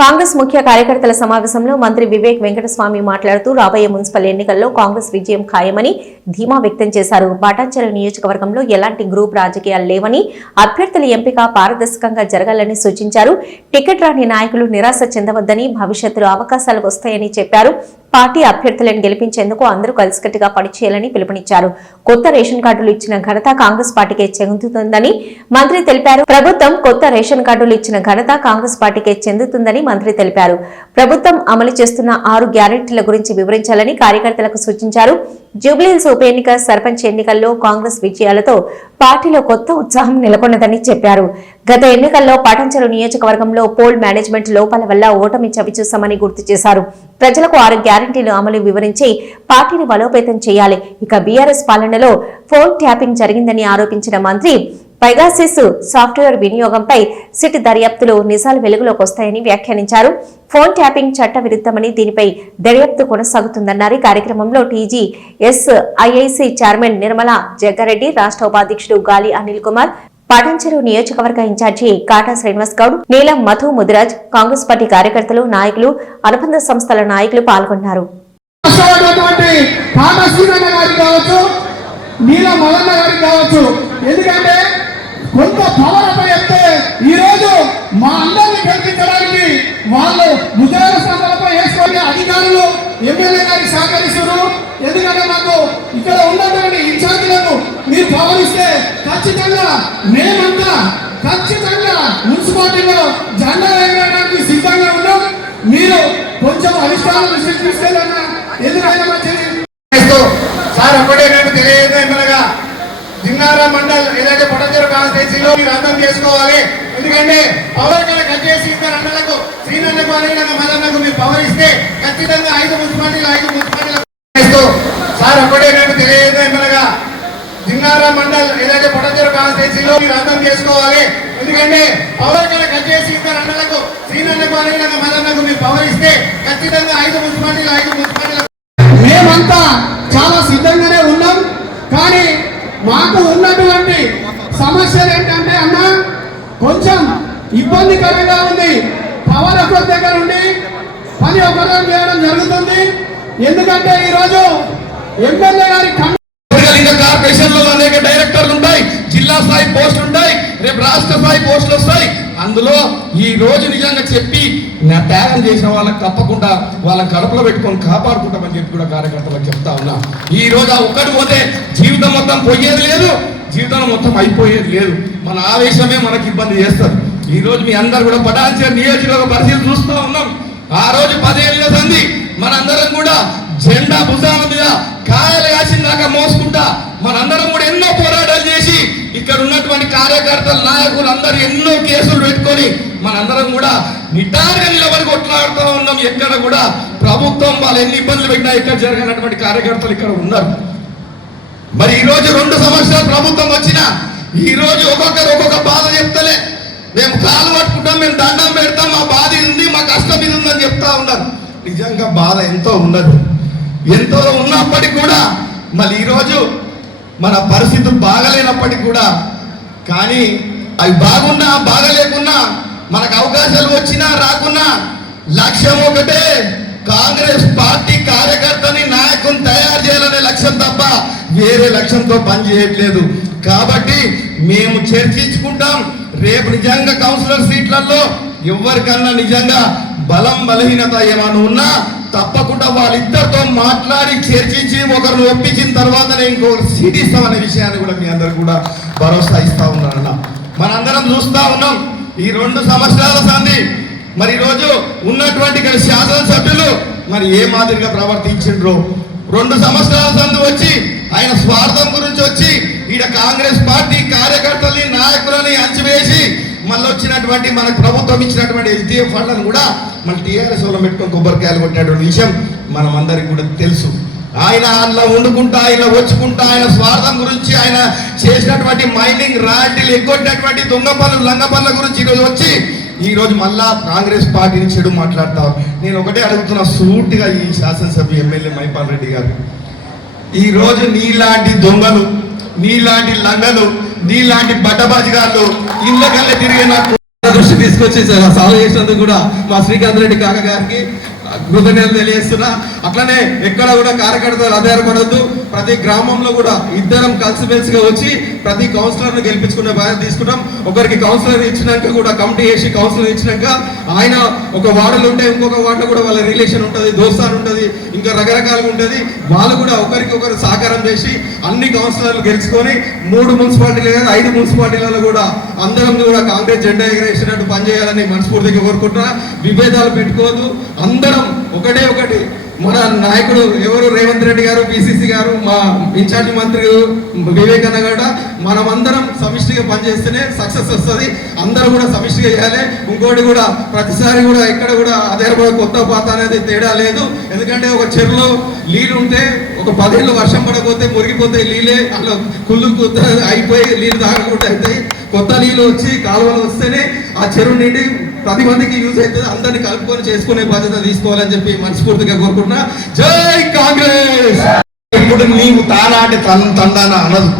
కాంగ్రెస్ ముఖ్య కార్యకర్తల సమావేశంలో మంత్రి వివేక్ వెంకటస్వామి మాట్లాడుతూ రాబోయే మున్సిపల్ ఎన్నికల్లో కాంగ్రెస్ విజయం ఖాయమని ధీమా వ్యక్తం చేశారు. పటాన్చెరు నియోజకవర్గంలో ఎలాంటి గ్రూప్ రాజకీయాలు లేవని, అభ్యర్థుల ఎంపిక పారదర్శకంగా జరగాలని సూచించారు. టికెట్ రాని నాయకులు నిరాశ చెందవద్దని, భవిష్యత్తులో అవకాశాలు వస్తాయని చెప్పారు. పార్టీ అభ్యర్థులను గెలిపించేందుకు అందరూ కలిసికట్టుగా పనిచేయాలని పిలుపునిచ్చారు. కొత్త రేషన్ కార్డులు ఇచ్చిన ఘనత కాంగ్రెస్ పార్టీకే చెందుతుందని మంత్రి తెలిపారు. ప్రభుత్వం కొత్త రేషన్ కార్డులు ఇచ్చిన ఘనత కాంగ్రెస్ పార్టీకే చెందుతుందని మంత్రి తెలిపారు. ప్రభుత్వం అమలు చేస్తున్న 6 గ్యారెంటీల గురించి వివరించాలని కార్యకర్తలకు సూచించారు. జూబ్లీహిల్స్ ఉప ఎన్నిక, సర్పంచ్ ఎన్నికల్లో కాంగ్రెస్ విజయాలతో పార్టీలో కొత్త ఉత్సాహం నెలకొన్నదని చెప్పారు. గత ఎన్నికల్లో పటాన్చెరు నియోజకవర్గంలో పోల్ మేనేజ్మెంట్ లోపాల వల్ల ఓటమి చవిచూశామని గుర్తు చేశారు. ప్రజలకు 6 గ్యారెంటీలు అమలు వివరించి పార్టీని బలోపేతం చేయాలి. ఇక బీఆర్ఎస్ పాలనలో ఫోన్ ట్యాపింగ్ జరిగిందని ఆరోపించిన మంత్రి పైగాసిస్ సాఫ్ట్వేర్ వినియోగంపై సిట్ దర్యాప్తులో నిజాలు వెలుగులోకి వస్తాయని వ్యాఖ్యానించారు. ఫోన్ ట్యాపింగ్ చట్ట విరుద్ధమని, దీనిపై దర్యాప్తు కొనసాగుతుందన్నారు. కార్యక్రమంలో టీజీఎస్ఐఐసి చైర్మన్ నిర్మలా జగ్గారెడ్డి, రాష్ట్ర ఉపాధ్యక్షుడు గాలి అనిల్ కుమార్, పటాన్చెరు నియోజకవర్గ ఇన్ఛార్జి కాటా శ్రీనివాస్ గౌడ్, నీలం మధు ముదిరాజ్, కాంగ్రెస్ పార్టీ కార్యకర్తలు, నాయకులు, అనుబంధ సంస్థల నాయకులు పాల్గొన్నారు. కొంత పవర్ చెప్తే ఈ రోజు మా అందరిని గెలిపించడానికి వాళ్ళు ముద్రాల స్థానాలపై వేసుకొని అధికారులు ఎమ్మెల్యే గారికి సహకరిస్తున్నారు. ఎందుకంటే మాకు ఇక్కడ ఉన్నటువంటి ఇన్ఛార్జీలకు మీరు పవర్ ఇస్తే ఖచ్చితంగా మేమంతా ఖచ్చితంగా మున్సిపాలిటీలో జెండా ఎగరడానికి సిద్ధంగా ఉన్నాం. మీరు కొంచెం అధిష్టానం తీసుకెళ్ళన్నా ఎందుకైనా మంచిది సార్. అప్పుడే నేను తెలియజేయగా జిన్నారా మండల్ ఏదైతే పటాన్చెరు కాన్స్టిట్యూన్సీలో మీరు అర్థం చేసుకోవాలి. ఎందుకంటే పవర్ కన్నా కట్ చేసి ఇద్దరు అన్నలకు శ్రీనన్నకు అనిలకు మదన్నకు మీరు పవర్ ఇస్తే ఖచ్చితంగా 5 మున్సిపాలిటీలు సార్. అప్పుడే నేను తెలియజేయగా జిన్నారా మండల్ ఏదైతే పటాన్చెరు కాన్స్టిట్యూన్సీలో మీరు అర్థం చేసుకోవాలి. ఎందుకంటే పవర్ కన్నా కట్ చేసి ఇద్దరు అన్నలకు శ్రీనన్నకు అనిలకు మదన్నకు మీరు పవర్ ఇస్తే ఖచ్చితంగా 5 మున్సిపాలిటీలు మేమంతా చాలా సిద్ధంగానే ఉన్నాం. కానీ మాకు ఉన్నటువంటి సమస్యలు ఏంటంటే అన్న కొంచెం ఇబ్బందికరంగా ఉంది. పవర్ ఒకరి దగ్గర ఉండి పని ఒకరు చేయడం జరుగుతుంది. ఎందుకంటే ఈరోజు ఎమ్మెల్యే గారి కార్పొరేషన్లో అనేక డైరెక్టర్లు ఉంటాయి, జిల్లా స్థాయి పోస్టులు ఉంటాయి, రేపు రాష్ట్ర స్థాయి పోస్టులు వస్తాయి. అందులో ఈ రోజు నిజంగా చెప్పి త్యాగం చేసిన వాళ్ళకి తప్పకుండా వాళ్ళని కడుపులో పెట్టుకొని కాపాడుకుంటామని చెప్పి కూడా కార్యకర్తలకు చెప్తా ఉన్నా. ఈ రోజు ఆ ఒక్కటి పోతే జీవితం మొత్తం పోయేది లేదు, జీవితం మొత్తం అయిపోయేది లేదు. మన ఆవేశమే మనకి ఇబ్బంది చేస్తారు. ఈ రోజు మీ అందరు కూడా పటాన్చెరు నియోజకవర్గ పరిస్థితి చూస్తూ ఉన్నాం. ఆ రోజు 10 ఏళ్ళ సంది మనందరం కూడా జెండా భుజాల మీద కాయలు కాసిన దాకా మోసుకుంటా మనందరం కూడా ఎన్నో పోరాటాలు చేసి ఇక్కడ ఉన్నటువంటి కార్యకర్తలు, నాయకులు అందరూ ఎన్నో కేసులు పెట్టుకొని మనందరం కూడా నిటారుగా నిలబడి కొట్లాడుతూ ఉన్నాం. ఎక్కడ కూడా ప్రభుత్వం వాళ్ళు ఎన్ని ఇబ్బందులు పెట్టినా ఇక్కడ జరగనటువంటి కార్యకర్తలు ఇక్కడ ఉన్నారు. మరి ఈ రోజు 2 సంవత్సరాలు ప్రభుత్వం వచ్చినా ఈ రోజు ఒక్కొక్కరు ఒక్కొక్క బాధ చెప్తలే. మేము కాలు పట్టుకుంటాం, మేము దండం పెడతాం, మా బాధ ఉంది, మా కష్టం ఇది ఉందని చెప్తా ఉన్నారు. నిజంగా బాధ ఎంతో ఉన్నది. ఎంతో ఉన్నప్పటికీ కూడా మళ్ళీ ఈరోజు మన పరిస్థితులు బాగలేనప్పటికీ కూడా, కానీ అవి బాగున్నా బాగలేకున్నా మనకు అవకాశాలు వచ్చినా రాకున్నా లక్ష్యం ఒకటే, కాంగ్రెస్ పార్టీ కార్యకర్తని నాయకుని తయారు చేయాలనే లక్ష్యం తప్ప వేరే లక్ష్యంతో పనిచేయట్లేదు. కాబట్టి మేము చర్చించుకుంటాం. రేపు నిజంగా కౌన్సిలర్ సీట్లలో ఎవరికన్నా నిజంగా బలం బలహీనత ఏమైనా ఉన్నా తప్పకుండా వాళ్ళిద్దరితో మాట్లాడి చర్చించి ఒకరిని ఒప్పించిన తర్వాతనే ఇంకొకరు సీట్ ఇస్తామనే విషయాన్ని కూడా మీ అందరు కూడా భరోసా ఇస్తా ఉన్నారన్న. మనందరం చూస్తా ఉన్నాం ఈ 2 సంవత్సరాల సంది మరి ఈరోజు ఉన్నటువంటి ఇక్కడ శాసనసభ్యులు మరి ఏ మాదిరిగా ప్రవర్తించిండ్రో. 2 సంవత్సరాల సంది వచ్చి ఆయన స్వార్థం గురించి వచ్చి ఈడ కాంగ్రెస్ పార్టీ కార్యకర్తల్ని, నాయకులని అంచివేసి మళ్ళీ వచ్చినటువంటి మనకు ప్రభుత్వం ఇచ్చినటువంటి HDF ఫండ్లను కూడా మన టీఆర్ఎస్ వాళ్ళు పెట్టుకొని కొబ్బరికాయలు కొట్టినటువంటి విషయం మనం అందరికి కూడా తెలుసు. ఆయన అందులో వండుకుంటా, ఇలా వచ్చుకుంటా, ఆయన స్వార్థం గురించి, ఆయన చేసినటువంటి మైనింగ్ రాయల్టీలు ఎగ్గొట్టినటువంటి దొంగ పనులు, లంగ పనుల గురించి ఈరోజు వచ్చి ఈరోజు మళ్ళా కాంగ్రెస్ పార్టీని చెడు మాట్లాడతాం. నేను ఒకటే అడుగుతున్నా సూటిగా ఈ శాసనసభ్య ఎమ్మెల్యే మైపాల్ రెడ్డి గారు, ఈరోజు నీలాంటి దొంగలు, నీలాంటి లంగలు, నీలాంటి బట్టబాజిగాళ్ళు ఇళ్ళకల్లే తిరిగే నాకు దృష్టి తీసుకొచ్చి సాల్వ్ చేసినందుకు కూడా మా శ్రీకాంత్ రెడ్డి కాక గారికి కృతజ్ఞతలు తెలియజేస్తున్నా. అట్లనే ఎక్కడ కూడా కార్యకర్తలు ఆధారపడద్దు, ప్రతి గ్రామంలో కూడా ఇద్దరం కలిసిమెలిసిగా వచ్చి ప్రతి కౌన్సిలర్ను గెలిపించుకునే బాధ్యత తీసుకుంటాం. ఒకరికి కౌన్సిలర్ ఇచ్చినాక కూడా కమిటీ చేసి కౌన్సిలర్ ఇచ్చినాక ఆయన ఒక వార్డులు ఉంటే ఇంకొక వార్డులో కూడా వాళ్ళ రిలేషన్ ఉంటుంది, దోస్తాను ఉంటుంది, ఇంకా రకరకాలుగా ఉంటుంది. వాళ్ళు కూడా ఒకరికొకరు సహకారం చేసి అన్ని కౌన్సిలర్లు గెలుచుకొని 3 మున్సిపాలిటీలు కానీ 5 మున్సిపాలిటీలలో కూడా అందరం కూడా కాంగ్రెస్ జెండా ఎగరేసినట్టు పనిచేయాలని మనస్ఫూర్తిగా కోరుకుంటున్నా. విభేదాలు పెట్టుకోవద్దు, అందరం ఒకటే ఒకటి. మన నాయకుడు ఎవరు రేవంత్ రెడ్డి గారు, పిసిసి గారు, మా ఇన్ఛార్జి మంత్రి వివేక్ అన్న కూడా మనమందరం సమిష్టిగా పనిచేస్తేనే సక్సెస్ వస్తుంది. అందరూ కూడా సమిష్టిగా చేయాలి. ఇంకోటి కూడా ప్రతిసారి కూడా ఎక్కడ కూడా అదే కొత్త పాత అనేది తేడా లేదు. ఎందుకంటే ఒక చెరువులో నీళ్ళు ఉంటే ఒక 10 ఏళ్ళు వర్షం పడకపోతే మురిగిపోతాయి నీళ్ళే, అట్లా కుళ్ళు అయిపోయి నీళ్ళు తాగకుండా అవుతాయి. కొత్త నీళ్ళు వచ్చి కాలువలు వస్తేనే ఆ చెరువు నిండి 10 మందికి యూజ్ అవుతుంది. అందరినీ కలుపుకొని చేసుకునే బాధ్యత తీసుకోవాలని చెప్పి మనస్ఫూర్తిగా కోరుకుంటున్నా. జై కాంగ్రెస్. ఇప్పుడు నీవు తానాటి తందాన అనదు.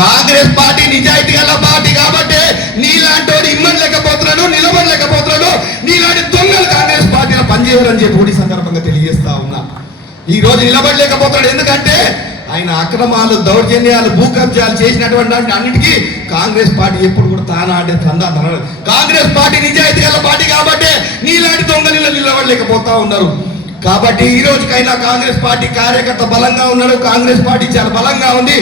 కాంగ్రెస్ పార్టీ నిజాయితీ గల పార్టీ కాబట్టి నీలాంటి వాడు ఇమ్మలేకపోతున్నాడు, నిలబడలేకపోతున్నాడు. నీలాంటి దొంగలు కాంగ్రెస్ పార్టీలో పనిచేయాలని చెప్పి కూడా ఈ సందర్భంగా తెలియజేస్తా ఉన్నా. ఈ రోజు నిలబడలేకపోతున్నాడు ఎందుకంటే ఆయన అక్రమాలు, దౌర్జన్యాలు, భూ కబ్జాలు చేసినటువంటి అన్నిటికీ కాంగ్రెస్ పార్టీ ఎప్పుడు కూడా తానాడే తందా. కాంగ్రెస్ పార్టీ నిజాయితీ గల పార్టీ కాబట్టి నీలాంటి దొంగలు నిలబడలేకపోతా ఉన్నారు. కాబట్టి ఈ రోజుకైనా కాంగ్రెస్ పార్టీ కార్యకర్త బలంగా ఉన్నాడు. కాంగ్రెస్ పార్టీ చాలా బలంగా ఉంది.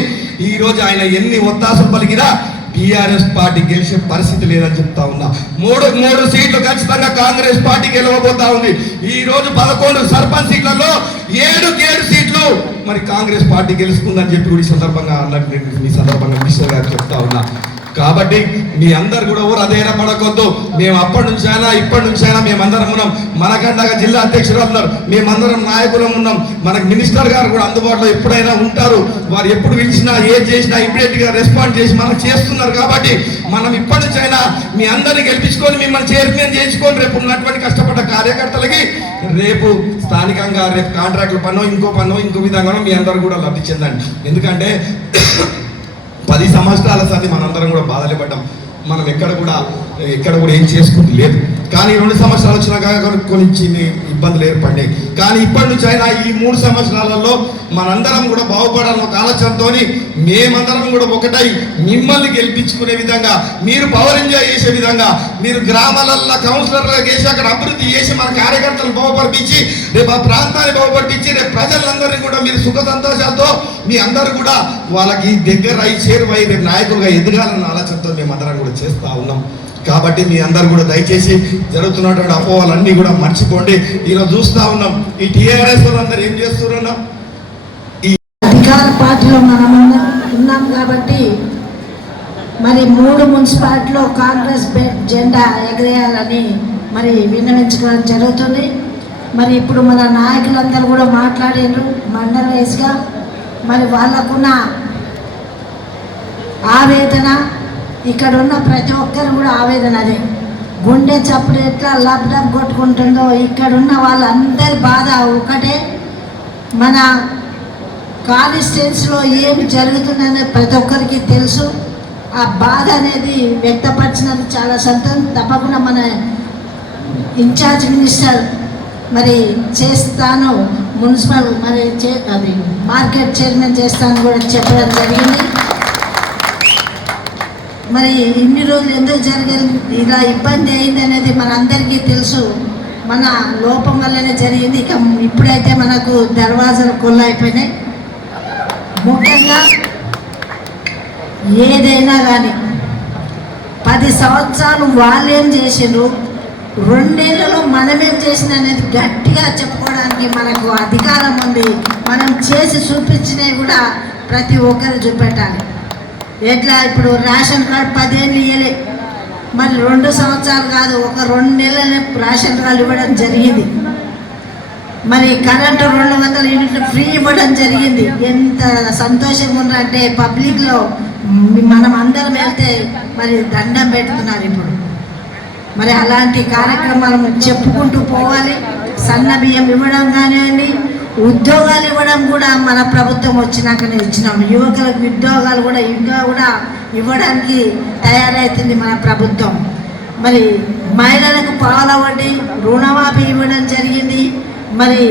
ఈ రోజు ఆయన ఎన్ని ఒత్తాసలు పలికినా టీఆర్ఎస్ పార్టీ గెలిచే పరిస్థితి లేదని చెప్తా ఉన్నా. 3 సీట్లు ఖచ్చితంగా కాంగ్రెస్ పార్టీ గెలవబోతా ఉంది. ఈ రోజు 11 సర్పంచ్ సీట్లలో 7 సీట్లు మరి కాంగ్రెస్ పార్టీ గెలుస్తుందని చెప్పి కూడా ఈ సందర్భంగా మినిస్టర్ గారు చెప్తా ఉన్నా. కాబట్టి మీ అందరు కూడా ఎవరు అధైర్య పడకొద్దు. మేము అప్పటి నుంచైనా ఇప్పటి నుంచైనా మేమందరం ఉన్నాం. మనకండగా జిల్లా అధ్యక్షులు ఉన్నారు, మేమందరం నాయకులం ఉన్నాం. మనకు మినిస్టర్ గారు కూడా అందుబాటులో ఎప్పుడైనా ఉంటారు. వారు ఎప్పుడు పిలిచినా ఏం చేసినా ఇమ్మీడియట్ గా రెస్పాండ్ చేసి మనం చేస్తున్నారు. కాబట్టి మనం ఇప్పటి నుంచైనా మీ అందరినీ గెలిపించుకొని మిమ్మల్ని చైర్మన్ చేసుకొని రేపు ఉన్నటువంటి కష్టపడ్డ కార్యకర్తలకి రేపు స్థానికంగా రేపు కాంట్రాక్టుల పనో ఇంకో విధంగానో మీ అందరూ కూడా లబ్ధి చెందండి. ఎందుకంటే 10 సంవత్సరాల సంది మనందరం కూడా బాధలు పడ్డాం. మనం ఎక్కడ కూడా ఏం చేసుకుంది లేదు. కానీ 2 సంవత్సరాలు వచ్చినాక కొన్ని ఇబ్బందులు ఏర్పడినాయి. కానీ ఇప్పటి నుంచి అయినా ఈ 3 సంవత్సరాలలో మనందరం కూడా బాగుపడాలని ఒక ఆలోచనతో మేమందరం కూడా ఒకటై మిమ్మల్ని గెలిపించుకునే విధంగా, మీరు పవర్ ఎంజాయ్ చేసే విధంగా, మీరు గ్రామాలలో కౌన్సిలర్గా చేసి అక్కడ అభివృద్ధి చేసి మన కార్యకర్తలు బాగుపడిపించి రేపు ఆ ప్రాంతాన్ని బాగుపడిపించి రేపు ప్రజలందరినీ కూడా మీరు సుఖ సంతోషాలతో మీ అందరూ కూడా వాళ్ళకి దగ్గర అయి చేరువై రేపు నాయకులుగా ఎదగాలన్న ఆలోచనతో మేమందరం కూడా చేస్తూ ఉన్నాం. కాబట్టి మీ అందరు కూడా దయచేసి జరుగుతున్నటువంటి అపోహలన్నీ కూడా మర్చిపోండి. ఈరోజు చూస్తా ఉన్నాం ఈ టీఆర్ఎస్ వాళ్ళందరూ ఏం చేస్తున్నాం, ఈ అధికార పార్టీలో మనం ఉన్నాం కాబట్టి మరి 3 మున్సిపాలిటీలో కాంగ్రెస్ జెండా ఎగరేయాలని మరి విన్నవించుకోవడం జరుగుతుంది. మరి ఇప్పుడు మన నాయకులందరూ కూడా మాట్లాడారు మండల వైస్గా. మరి వాళ్ళకున్న ఆవేదన, ఇక్కడ ఉన్న ప్రతి ఒక్కరు కూడా ఆవేదన అదే. గుండె చప్పుడు ఎట్లా లబ్డం కొట్టుకుంటుందో ఇక్కడ ఉన్న వాళ్ళందరి బాధ ఒకటే. మన కాన్స్టిట్యున్సీలో ఏమి జరుగుతుందనేది ప్రతి ఒక్కరికి తెలుసు. ఆ బాధ అనేది వ్యక్తపరిచినందుకు చాలా సంతోషం. తప్పకుండా మన ఇన్ఛార్జ్ మినిస్టర్ మరి చేస్తాను, మున్సిపల్ మరి అది మార్కెట్ చైర్మన్ చేస్తాను కూడా చెప్పడం జరిగింది. మరి ఇన్ని రోజులు ఎందుకు జరిగింది, ఇలా ఇబ్బంది అయింది అనేది మనందరికీ తెలుసు. మన లోపం వల్లనే జరిగింది. ఇక ఇప్పుడైతే మనకు దర్వాజాలు కొల్లైపోయినాయి. ముఖ్యంగా ఏదైనా కానీ 10 సంవత్సరాలు వాళ్ళేం చేసిండ్రు, 2 ఏళ్లలో మనమేం చేసిన అనేది గట్టిగా చెప్పుకోవడానికి మనకు అధికారం ఉంది. మనం చేసి చూపించినవి కూడా ప్రతి ఒక్కరు చూపెట్టాలి. ఎట్లా ఇప్పుడు రేషన్ కార్డు 10 ఏళ్ళు ఇవ్వలే, మరి 2 సంవత్సరాలు కాదు, ఒక 2 నెలలనే రేషన్ కార్డు ఇవ్వడం జరిగింది. మరి కరెంటు 200 యూనిట్లు ఫ్రీ ఇవ్వడం జరిగింది. ఎంత సంతోషంగా ఉందంటే పబ్లిక్లో మనం అందరం వెళ్తే మరి దండం పెడుతున్నారు ఇప్పుడు. మరి అలాంటి కార్యక్రమాలు చెప్పుకుంటూ పోవాలి. సన్న బియ్యం ఇవ్వడం కానివ్వండి, ఉద్యోగాలు ఇవ్వడం కూడా మన ప్రభుత్వం వచ్చినాకనే ఇచ్చినాము. యువకులకు ఉద్యోగాలు కూడా ఇంకా కూడా ఇవ్వడానికి తయారవుతుంది మన ప్రభుత్వం. మరి మహిళలకు పాల వడ్డీ రుణమాఫీ ఇవ్వడం జరిగింది. మరి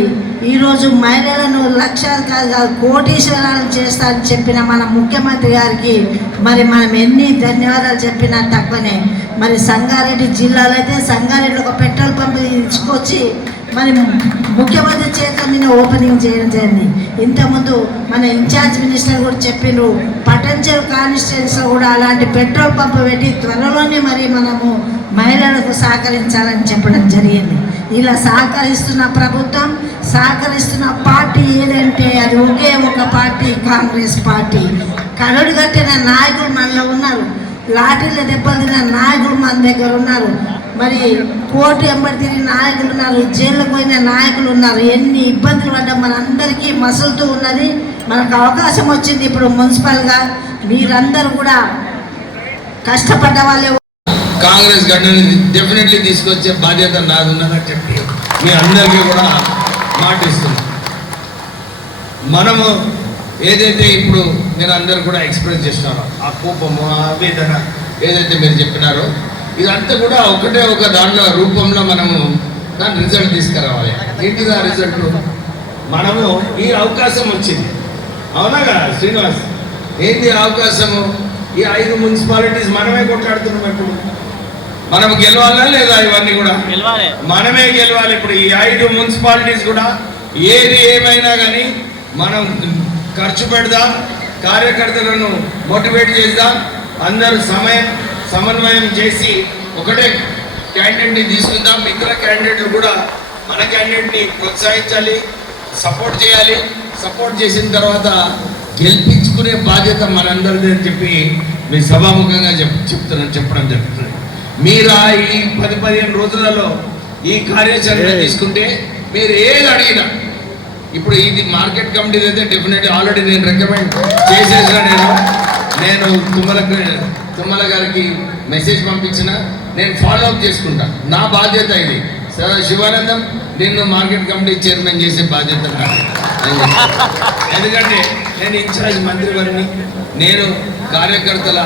ఈరోజు మహిళలను లక్షలు కాదు కోటీశ్వరాలను చేస్తా అని చెప్పిన మన ముఖ్యమంత్రి గారికి మరి మనం ఎన్ని ధన్యవాదాలు చెప్పినా తక్కువనే. మరి సంగారెడ్డి జిల్లాలో అయితే సంగారెడ్డిలో ఒక పెట్రోల్ పంప్ తీసుకొచ్చి మరి ముఖ్యమంత్రి చేతుల మీద ఓపెనింగ్ చేయడం జరిగింది. ఇంతకుముందు మన ఇన్ఛార్జ్ మినిస్టర్ కూడా చెప్పినారు, పటంచెరు కాన్స్టిట్యున్సీలో కూడా అలాంటి పెట్రోల్ పంప్ పెట్టి త్వరలోనే మరి మనము మహిళలకు సహకరించాలని చెప్పడం జరిగింది. ఇలా సహకరిస్తున్న ప్రభుత్వం, సహకరిస్తున్న పార్టీ ఏదంటే అది ఒకే ఒక పార్టీ, కాంగ్రెస్ పార్టీ. కరుడు కట్టిన నాయకులు మనలో ఉన్నారు, లాఠీల దెబ్బలు తిన్న నాయకులు మన దగ్గర ఉన్నారు, మరి కోర్టు ఎంబడి తిరిగిన నాయకులు ఉన్నారు, జైళ్ళకు పోయిన నాయకులు ఉన్నారు. ఎన్ని ఇబ్బందులు పడ్డా మనందరికీ మసులుతూ ఉన్నది. మనకు అవకాశం వచ్చింది ఇప్పుడు మున్సిపల్గా. మీరందరూ కూడా కష్టపడ్డ వాళ్ళే. కాంగ్రెస్ గడ్డని డెఫినెట్లీ తీసుకొచ్చే బాధ్యత నాది ఉన్నదని చెప్పి మీ అందరికీ కూడా మాటిస్తున్నాం. మనము ఏదైతే ఇప్పుడు మీరు అందరు కూడా ఎక్స్ప్రెస్ చేస్తున్నారో ఆ కోపము, ఆ ఆవేదన ఏదైతే మీరు చెప్పినారో ఇదంతా కూడా ఒకటే ఒక దాంట్లో రూపంలో మనము దాని రిజల్ట్ తీసుకురావాలి. ఏంటిది ఆ రిజల్ట్? మనము ఈ అవకాశం వచ్చింది, అవునా కదా శ్రీనివాస్? ఏంటి అవకాశము? ఈ 5 మున్సిపాలిటీస్ మనమే కొట్లాడుతున్నాం. ఇప్పుడు మనం గెలవాలా లేదా? ఇవన్నీ కూడా మనమే గెలవాలి. ఇప్పుడు ఈ 5 మున్సిపాలిటీస్ కూడా ఏది ఏమైనా కానీ మనం ఖర్చు పెడదాం, కార్యకర్తలను మోటివేట్ చేద్దాం, అందరూ సమన్వయం చేసి ఒకటే క్యాండిడేట్ని తీసుకుందాం. మిగతా క్యాండిడేట్లు కూడా మన క్యాండిడేట్ని ప్రోత్సహించాలి, సపోర్ట్ చేయాలి. సపోర్ట్ చేసిన తర్వాత గెలిపించుకునే బాధ్యత మనందరిది అని చెప్పి మీ సభాముఖంగా చెప్పడం జరుగుతుంది. మీరు ఈ 10-15 రోజులలో ఈ కార్యాచరణ తీసుకుంటే మీరు ఏది అడిగినా, ఇప్పుడు ఇది మార్కెట్ కమిటీ అయితే డెఫినెట్లీ ఆల్రెడీ నేను రికమెండ్ చేసేసిన నేను తుమ్మల గారికి మెసేజ్ పంపించిన, నేను ఫాలో అప్ చేసుకుంటా. నా బాధ్యత ఇది. శివానందం నిన్ను మార్కెట్ కమిటీ చైర్మన్ చేసే బాధ్యత నాది. ఎందుకంటే నేను ఇన్ఛార్జ్ మంత్రివర్ని, నేను కార్యకర్తల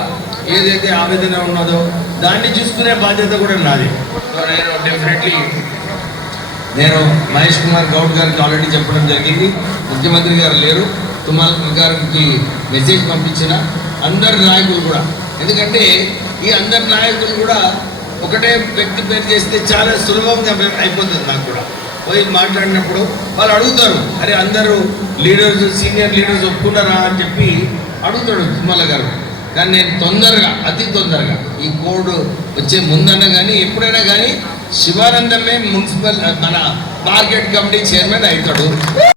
ఏదైతే ఆవేదన ఉన్నదో దాన్ని చూసుకునే బాధ్యత కూడా నాది. నేను డెఫినెట్లీ మహేష్ కుమార్ గౌడ్ గారికి ఆల్రెడీ చెప్పడం జరిగింది. ముఖ్యమంత్రి గారు లేరు, తుమ్మల గారికి మెసేజ్ పంపించిన అందరు నాయకులు కూడా, ఎందుకంటే ఈ అందరు నాయకులు కూడా ఒకటే వ్యక్తి పేరు చేస్తే చాలా సులభంగా అయిపోతుంది. నాకు కూడా పోయి మాట్లాడినప్పుడు వాళ్ళు అడుగుతారు, అరే అందరూ లీడర్స్ సీనియర్ లీడర్స్ ఒప్పుకున్నారా అని చెప్పి అడుగుతాడు తుమ్మల గారు. కానీ నేను తొందరగా, అతి తొందరగా ఈ కోడ్ వచ్చే ముందన్నా కానీ ఎప్పుడైనా కానీ శివానందమే మున్సిపల్ మన మార్కెట్ కమిటీ చైర్మన్ అవుతాడు.